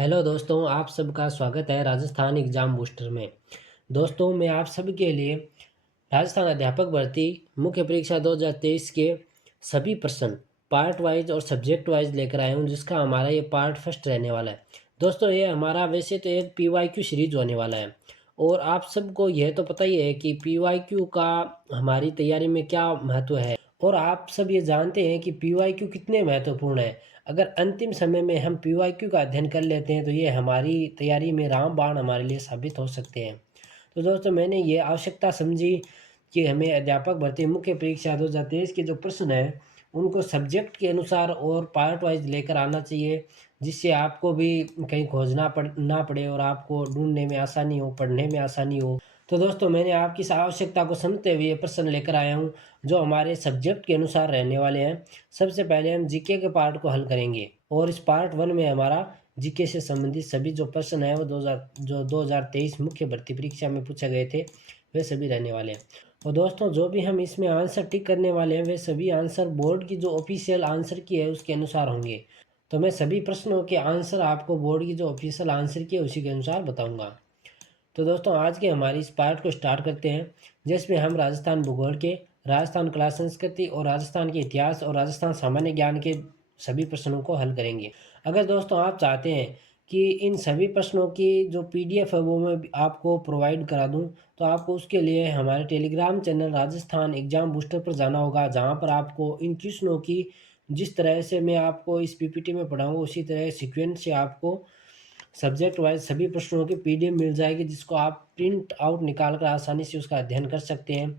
Hello दोस्तों, आप सबका स्वागत है राजस्थान एग्ज़ाम बूस्टर में। दोस्तों, मैं आप सभी के लिए राजस्थान अध्यापक भर्ती मुख्य परीक्षा 2023 के सभी प्रश्न पार्ट वाइज और सब्जेक्ट वाइज लेकर आया हूँ, जिसका हमारा ये पार्ट फर्स्ट रहने वाला है। दोस्तों, ये हमारा वैसे तो एक पीवाईक्यू सीरीज होने वाला है और आप सबको यह तो पता ही है कि पीवाईक्यू का हमारी तैयारी में क्या महत्व है और आप सब ये जानते हैं कि पीवाईक्यू कितने महत्वपूर्ण है। अगर अंतिम समय में हम पीवाईक्यू का अध्ययन कर लेते हैं तो ये हमारी तैयारी में रामबाण हमारे लिए साबित हो सकते हैं। तो दोस्तों, मैंने ये आवश्यकता समझी कि हमें अध्यापक भर्ती मुख्य परीक्षा 2023 के जो प्रश्न हैं उनको सब्जेक्ट के अनुसार और पार्ट वाइज लेकर आना चाहिए, जिससे आपको भी कहीं खोजना ना पड़े और आपको ढूंढने में आसानी हो, पढ़ने में आसानी हो। तो दोस्तों, मैंने आपकी इस आवश्यकता को समझते हुए ये प्रश्न लेकर आया हूँ जो हमारे सब्जेक्ट के अनुसार रहने वाले हैं। सबसे पहले हम जीके के पार्ट को हल करेंगे और इस पार्ट वन में हमारा जीके से संबंधित सभी जो प्रश्न हैं वो 2023 मुख्य भर्ती परीक्षा में पूछे गए थे, वे सभी रहने वाले हैं। और दोस्तों, जो भी हम इसमें आंसर टिक करने वाले हैं वे सभी आंसर बोर्ड की जो ऑफिशियल आंसर की है उसके अनुसार होंगे। तो मैं सभी प्रश्नों के आंसर आपको बोर्ड की जो ऑफिशियल आंसर की है उसी के अनुसार बताऊंगा। तो दोस्तों, आज के हमारी इस पार्ट को स्टार्ट करते हैं, जिसमें हम राजस्थान भूगोल के, राजस्थान कला संस्कृति और राजस्थान के इतिहास और राजस्थान सामान्य ज्ञान के सभी प्रश्नों को हल करेंगे। अगर दोस्तों आप चाहते हैं कि इन सभी प्रश्नों की जो पीडीएफ है वो मैं आपको प्रोवाइड करा दूं, तो आपको उसके लिए हमारे Telegram channel Rajasthan exam booster पर जाना होगा, जहां पर आपको इन क्वेश्चनों की जिस तरह से मैं आपको इस पीपीटी में पढ़ाऊंगा उसी तरह सीक्वेंस से आपको सब्जेक्ट वाइज सभी प्रश्नों की पीडीएफ मिल जाएगी, जिसको आप प्रिंट आउट निकाल कर आसानी से उसका अध्ययन कर सकते हैं।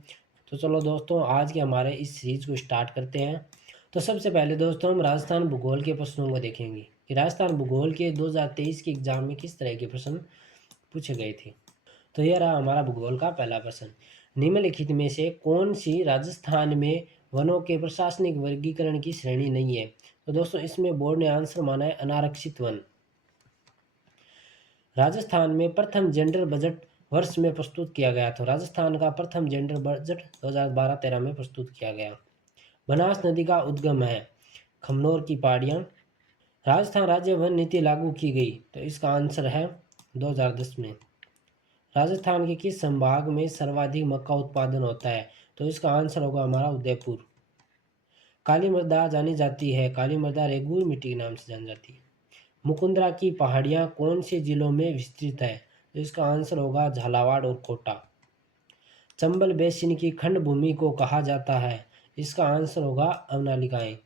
तो चलो दोस्तों, आज के हमारे इस सीरीज को स्टार्ट करते हैं। तो सबसे पहले दोस्तों हम राजस्थान भूगोल के प्रश्नों को देखेंगे कि राजस्थान भूगोल के 2023 के एग्जाम में किस तरह के प्रश्न पूछे गए थे। तो यह रहा हमारा भूगोल का पहला प्रश्न। निम्नलिखित में से कौन सी राजस्थान में वनों के प्रशासनिक वर्गीकरण की श्रेणी नहीं है। तो दोस्तों, इसमें बोर्ड ने आंसर माना है अनारक्षित वन। राजस्थान में प्रथम जेंडर बजट वर्ष में प्रस्तुत किया गया। तो राजस्थान का प्रथम जेंडर बजट 2012-13 में प्रस्तुत किया गया। बनास नदी का उद्गम है खमनोर की पहाड़ियाँ। राजस्थान राज्य वन नीति लागू की गई। तो इसका आंसर है 2010 में। राजस्थान के किस संभाग में सर्वाधिक मक्का उत्पादन होता है। तो इसका आंसर होगा हमारा उदयपुर। काली मृदा जानी जाती है, काली मृदा रेगूर मिट्टी के नाम से जानी जाती है। मुकुंदरा की पहाड़ियाँ कौन से जिलों में विस्तृत है। तो इसका आंसर होगा झालावाड़ और कोटा। चंबल बेसिन की खंड भूमि को कहा जाता है। इसका आंसर होगा अवनालिकाएं।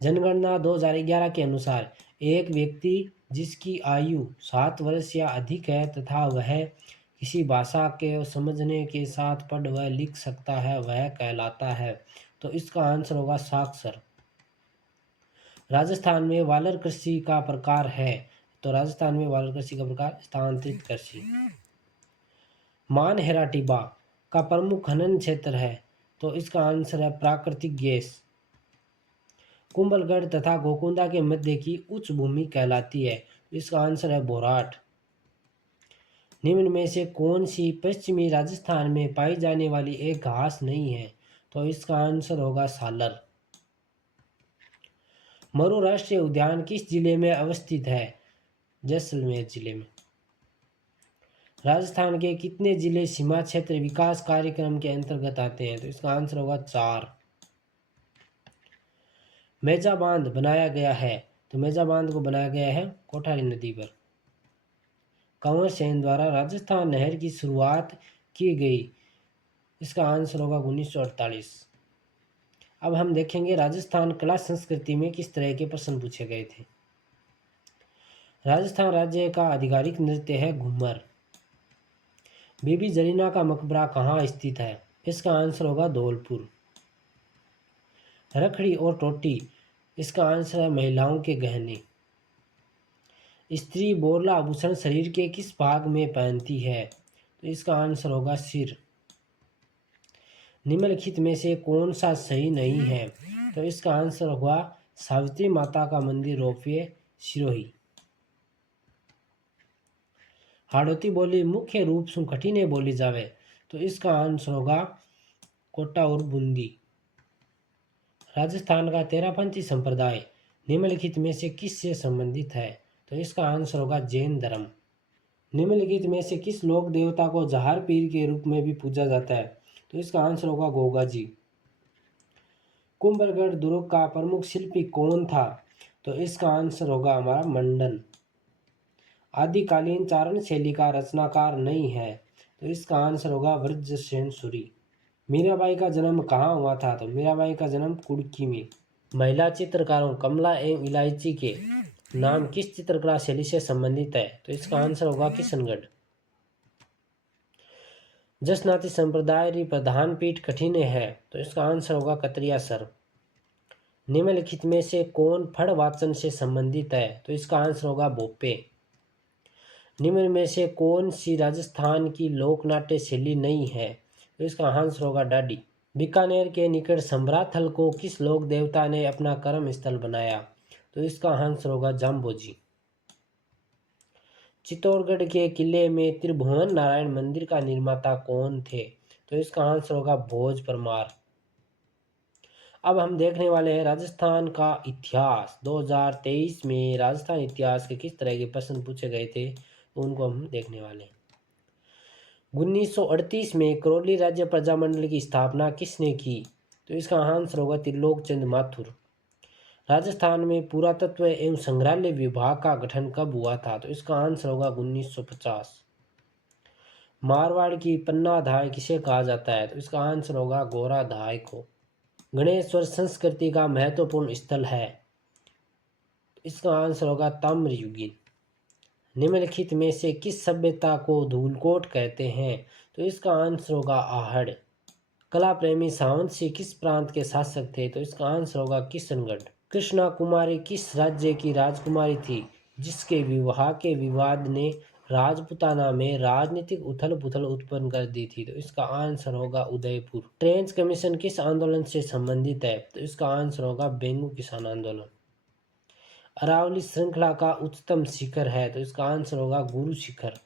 जनगणना 2011 के अनुसार एक व्यक्ति जिसकी आयु 7 वर्ष या अधिक है तथा वह किसी भाषा के समझने के साथ पढ़ व लिख सकता है वह कहलाता है। तो इसका आंसर होगा साक्षर। राजस्थान में वालर कृषि का प्रकार है। तो राजस्थान में वालर कृषि का प्रकार स्थानांतरित कृषि। मानहेरा टिब्बा का प्रमुख खनन क्षेत्र है। तो इसका आंसर है प्राकृतिक गैस। कुंभलगढ़ तथा गोकुंदा के मध्य की उच्च भूमि कहलाती है। तो इसका आंसर है बोराट। निम्न में से कौन सी पश्चिमी राजस्थान में पाई जाने वाली एक घास नहीं है। तो इसका आंसर होगा सालर। मरु राष्ट्रीय उद्यान किस जिले में अवस्थित है। जैसलमेर जिले में। राजस्थान के कितने जिले सीमा क्षेत्र विकास कार्यक्रम के अंतर्गत आते हैं। तो इसका आंसर होगा 4। मेजा बांध बनाया गया है। तो मेजा बांध को बनाया गया है कोठारी नदी पर। कंवर सेन द्वारा राजस्थान नहर की शुरुआत की गई। इसका आंसर होगा 1948। अब हम देखेंगे राजस्थान कला संस्कृति में किस तरह के प्रश्न पूछे गए थे। राजस्थान राज्य का आधिकारिक नृत्य है घूमर। बीबी जरीना का मकबरा कहाँ स्थित है। इसका आंसर होगा धौलपुर। रखड़ी और टोटी, इसका आंसर है महिलाओं के गहने। स्त्री बोरला आभूषण शरीर के किस भाग में पहनती है। तो इसका आंसर होगा सिर। निम्नलिखित में से कौन सा सही नहीं है। तो इसका आंसर होगा सावित्री माता का मंदिर रोपवे सिरोही। हाड़ौती बोली मुख्य रूप से कठिने बोली जावे। तो इसका आंसर होगा कोटा और बूंदी। राजस्थान का तेरापंथी संप्रदाय निम्नलिखित में से किससे संबंधित है। तो इसका आंसर होगा जैन धर्म। निम्नलिखित में से किस लोक देवता को जहार पीर के रूप में भी पूजा जाता है? तो इसका आंसर होगा गोगा जी। कुंभलगढ़ दुर्ग का प्रमुख शिल्पी कौन था? तो इसका आंसर होगा हमारा मंडन। आदिकालीन चारण शैली का रचनाकार नहीं है, तो इसका आंसर होगा वज्रसेन सूरी। मीराबाई का जन्म कहाँ हुआ था? तो मीराबाई का जन्म कुड़की में। महिला चित्रकारों कमला एवं इलायची के नाम किस चित्रकला शैली से संबंधित है? तो इसका आंसर होगा किशनगढ़। जसनाती संप्रदाय री प्रधान पीठ कठिन है, तो इसका आंसर होगा कतरिया सर। निम्नलिखित में से कौन फड़ वाचन से संबंधित है? तो इसका आंसर होगा भोपे। निम्न में से कौन सी राजस्थान की लोक नाट्य शैली नहीं है? तो इसका आंसर होगा डाडी। बीकानेर के निकट संभराथल को किस लोक देवता ने अपना कर्म स्थल बनाया? तो इसका आंसर होगा जाम्बोजी। चित्तौड़गढ़ के किले में त्रिभुवन नारायण मंदिर का निर्माता कौन थे? तो इसका आंसर होगा भोज परमार। अब हम देखने वाले हैं राजस्थान का इतिहास। 2023 में राजस्थान इतिहास के किस तरह के प्रश्न पूछे गए थे, तो उनको हम देखने वाले हैं। 1938 में करौली राज्य प्रजामंडल की स्थापना किसने की? तो इसका आंसर होगा त्रिलोक चंद माथुर। राजस्थान में पुरातत्व एवं संग्रहालय विभाग का गठन कब हुआ था? तो इसका आंसर होगा 1950। मारवाड़ की पन्नाधाय किसे कहा जाता है? तो इसका आंसर होगा गोराधाय को। गणेश्वर संस्कृति का महत्वपूर्ण स्थल है, इसका आंसर होगा ताम्रयुगीन। निम्नलिखित में से किस सभ्यता को धूलकोट कहते हैं? तो इसका आंसर होगा आहड़। कला प्रेमी सावंत सिंह किस प्रांत के शासक थे? तो इसका आंसर होगा किशनगढ़। कृष्णा कुमारी किस राज्य की राजकुमारी थी जिसके विवाह के विवाद ने राजपुताना में राजनीतिक उथल पुथल उत्पन्न कर दी थी? तो इसका आंसर होगा उदयपुर। ट्रेंच कमीशन किस आंदोलन से संबंधित है? तो इसका आंसर होगा बेंगू किसान आंदोलन। अरावली श्रृंखला का उच्चतम शिखर है, तो इसका आंसर होगा गुरु शिखर।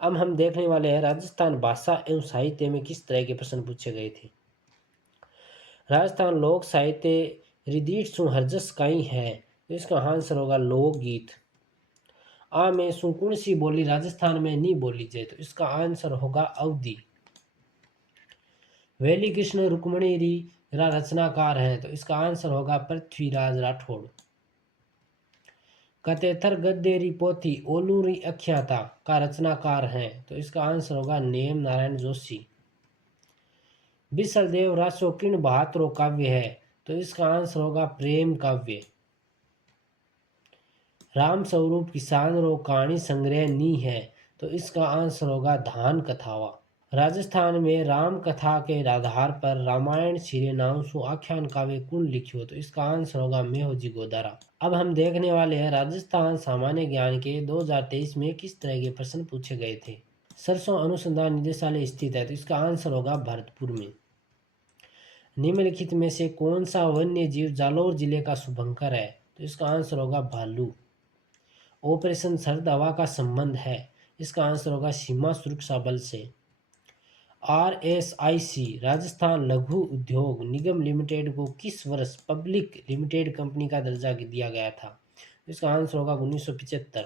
अब हम देखने वाले हैं राजस्थान भाषा एवं साहित्य में किस तरह के प्रश्न पूछे गए थे। राजस्थान लोक साहित्य रिदीठ सु हरजस काई है, तो इसका आंसर होगा लोकगीत। आ में सु कौन सी बोली राजस्थान में नहीं बोली जाए? तो इसका आंसर होगा अवधी। वेली कृष्ण रुक्मणी री रचनाकार हैं, तो इसका आंसर होगा पृथ्वीराज राठौड़। कतेथर गद्य री पोथी ओलू री अख्याता का रचनाकार हैं, तो इसका आंसर होगा नेम नारायण जोशी। बिसल देव रासो किन बहात्रो काव्य है? तो इसका आंसर होगा प्रेम काव्य। राम स्वरूप किसान रो कहानी संग्रह नी है, तो इसका आंसर होगा धान कथावा। राजस्थान में राम कथा के आधार पर रामायण सिरे नाम सु आख्यान काव्य कुण लिखियो? तो इसका आंसर होगा मेहोजी गोदारा। अब हम देखने वाले हैं राजस्थान सामान्य ज्ञान के 2023 में किस तरह के प्रश्न पूछे गए थे। सरसों अनुसंधान निदेशालय स्थित है, तो इसका आंसर होगा भरतपुर में। निम्नलिखित में से कौन सा वन्य जीव जालौर जिले का शुभंकर है? तो इसका आंसर होगा भालू। ऑपरेशन सर्द हवा का संबंध है, इसका आंसर होगा सीमा सुरक्षा बल से। RSIC राजस्थान लघु उद्योग निगम लिमिटेड को किस वर्ष पब्लिक लिमिटेड कंपनी का दर्जा दिया गया था? इसका आंसर होगा 1975।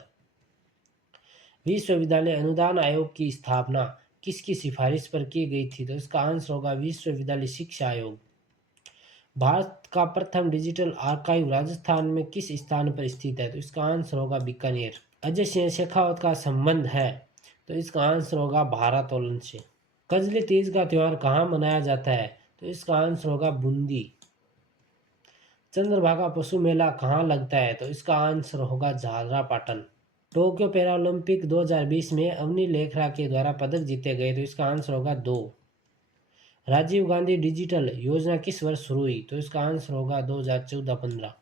विश्वविद्यालय अनुदान आयोग की स्थापना किसकी सिफारिश पर की गई थी? तो इसका आंसर होगा विश्वविद्यालय शिक्षा आयोग। भारत का प्रथम डिजिटल आर्काइव राजस्थान में किस स्थान पर स्थित है? तो इसका आंसर होगा बीकानेर। अजय सिंह शेखावत का संबंध है, तो इसका आंसर होगा भारोत्तोलन से। कजली तीज का त्यौहार कहाँ मनाया जाता है? तो इसका आंसर होगा बूंदी। चंद्रभागा पशु मेला कहाँ लगता है? तो इसका आंसर होगा झालरापाटन। टोक्यो पैरालंपिक 2020 में अवनी लेखरा के द्वारा पदक जीते गए, तो इसका आंसर होगा 2। राजीव गांधी डिजिटल योजना किस वर्ष शुरू हुई? तो इसका आंसर होगा 2014-15।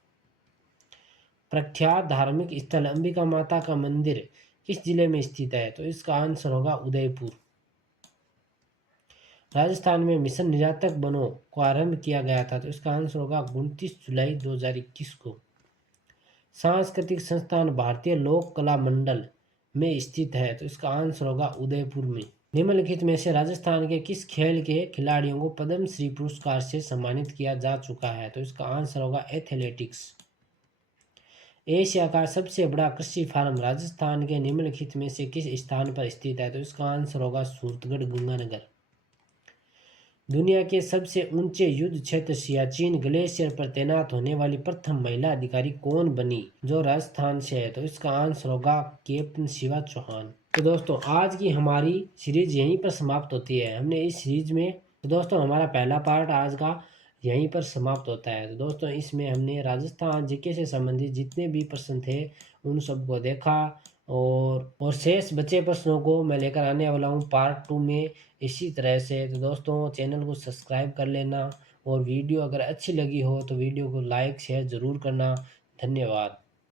प्रख्यात धार्मिक स्थल अंबिका माता का मंदिर किस जिले में स्थित है? तो इसका आंसर होगा उदयपुर। राजस्थान में मिशन निरातक बनों को आरंभ किया गया था, तो इसका आंसर होगा 29 जुलाई 2021 को। सांस्कृतिक संस्थान भारतीय लोक कला मंडल में स्थित है, तो इसका आंसर होगा उदयपुर में। निम्नलिखित में से राजस्थान के किस खेल के खिलाड़ियों को पद्म श्री पुरस्कार से सम्मानित किया जा चुका है? तो इसका आंसर होगा एथलेटिक्स। एशिया का सबसे बड़ा कृषि फार्म राजस्थान के निम्नलिखित में से किस स्थान पर स्थित है? तो इसका आंसर होगा सूरतगढ़ गंगानगर। दुनिया के सबसे ऊंचे युद्ध क्षेत्र सियाचिन ग्लेशियर पर तैनात होने वाली प्रथम महिला अधिकारी कौन बनी, जो राजस्थान से है? तो इसका आंसर होगा कैप्टन शिवा चौहान। तो दोस्तों आज की हमारी सीरीज यहीं पर समाप्त होती है। हमने इस सीरीज में तो दोस्तों हमारा पहला पार्ट आज का यहीं पर समाप्त होता है। तो दोस्तों इसमें हमने राजस्थान जीके से संबंधित जितने भी प्रश्न थे उन सबको देखा, और शेष बचे प्रश्नों को मैं लेकर आने वाला हूँ पार्ट 2 में इसी तरह से। तो दोस्तों चैनल को सब्सक्राइब कर लेना, और वीडियो अगर अच्छी लगी हो तो वीडियो को लाइक शेयर ज़रूर करना। धन्यवाद।